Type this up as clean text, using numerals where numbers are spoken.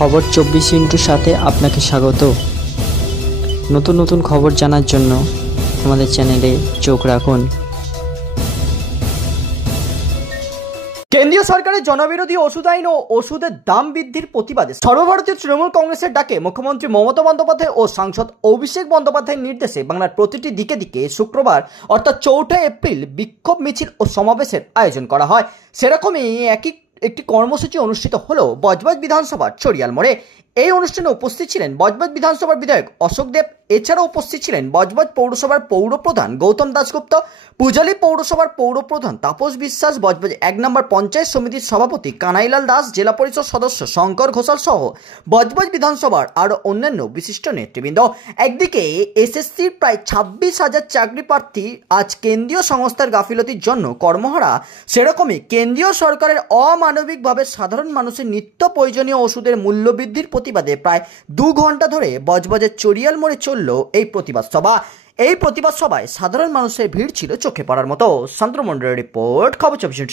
খবর 24 ইন্টুর সাথে আপনাকে স্বাগত। নতুন নতুন খবর জানার জন্য আমাদের চ্যানেলে চোখ রাখুন। কেন্দ্রীয় সরকারের জনবিরোধী ওষুধ আইন ও ওষুধের দাম বৃদ্ধির প্রতিবাদে সর্বভারতীয় তৃণমূল কংগ্রেসের ডাকে মুখ্যমন্ত্রী মমতা বন্দ্যোপাধ্যায় ও সাংসদ অভিষেক বন্দ্যোপাধ্যায়ের নির্দেশে বাংলার প্রতিটি দিকে দিকে শুক্রবার অর্থাৎ 4 এপ্রিল বিক্ষোভ মিছিল ও সমাবেশের আয়োজন করা হয়। সেরকমই একটি কর্মসূচি অনুষ্ঠিত হলো বজবজ বিধানসভার চড়িয়াল মোড়ে। এই অনুষ্ঠানে উপস্থিত ছিলেন বজবজ বিধানসভার বিধায়ক অশোক দেব। এছাড়াও উপস্থিত ছিলেন বজবজ পৌরসভার পৌরপ্রধান গৌতম দাশগুপ্ত, পূজালী পৌরসভার পৌরপ্রধান তাপস বিশ্বাস, বজবজ 1 নম্বর পঞ্চায়েত সমিতির সভাপতি কানাইলাল দাস, জেলা পরিষদ সদস্য শঙ্কর ঘোষাল সহ বজবজ বিধানসভার আরও অন্যান্য বিশিষ্ট নেতৃবৃন্দ। একদিকে এসএসসির প্রায় 26,000 চাকরি প্রার্থী আজ কেন্দ্রীয় সংস্থার গাফিলতির জন্য কর্মহারা, সেরকমই কেন্দ্রীয় সরকারের অমানবিকভাবে সাধারণ মানুষের নিত্য প্রয়োজনীয় ওষুধের মূল্যবৃদ্ধির প্রতিবাদে প্রায় 2 ঘন্টা ধরে বজবজের চড়িয়াল মোড়ে চলল এই প্রতিবাদ সভা। এই প্রতিবাদ সভায় সাধারণ মানুষের ভিড় ছিল চোখে পড়ার মতো। শান্তনু মণ্ডলের রিপোর্ট, খবর 24।